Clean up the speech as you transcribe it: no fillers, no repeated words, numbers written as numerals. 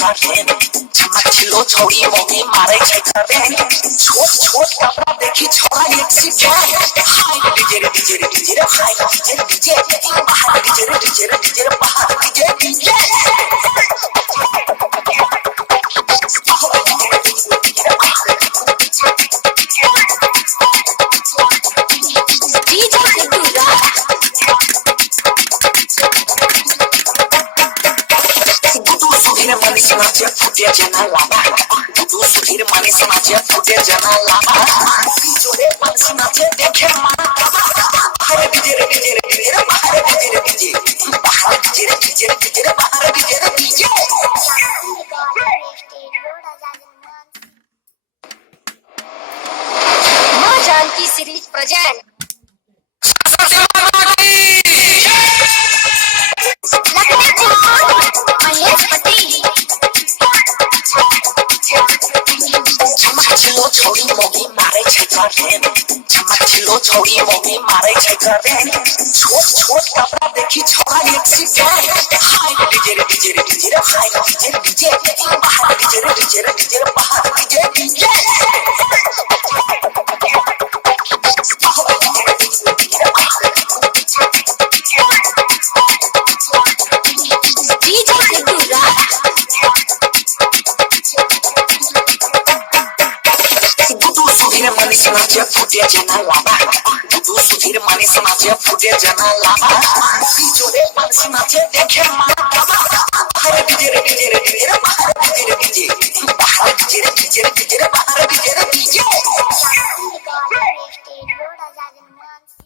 करें चमक छिलो छोड़ी मोगी मारे छै करें छोट छोट कपड़ा देखी छोड़ा एक सी जाए हाय डीजे डीजे डीजे हाय डीजे डीजे बाहर डीजे डीजे डीजे बाहर डीजे डीजे फुटे जना लाबा तू सुधीर माने समाचे फुटे जना लाबा जोरे मन समाचे देखे माना हरे डीजे डीजे डीजे बाहर डीजे डीजे बाहर डीजे डीजे डीजे बाहर डीजे डीजे मां जानकी सीरीज प्रेजेंट छोड़ी मोगी मारे छै करें चमक छिलो छोड़ी मोगी मारे छै करें छोट छोट कपड़ा देखी छोड़ा एक सी जाए हाय डीजे डीजे डीजे हाय डीजे डीजे बाहर डीजे डीजे डीजे बाहर डीजे डीजे समाचे फुटे जना लाबा तू सुधीर माने समाचे फुटे जना लाबा जोरे मन समाचे देखे माना हरे डीजे डीजे डीजे बाहर डीजे डीजे बाहर डीजे डीजे डीजे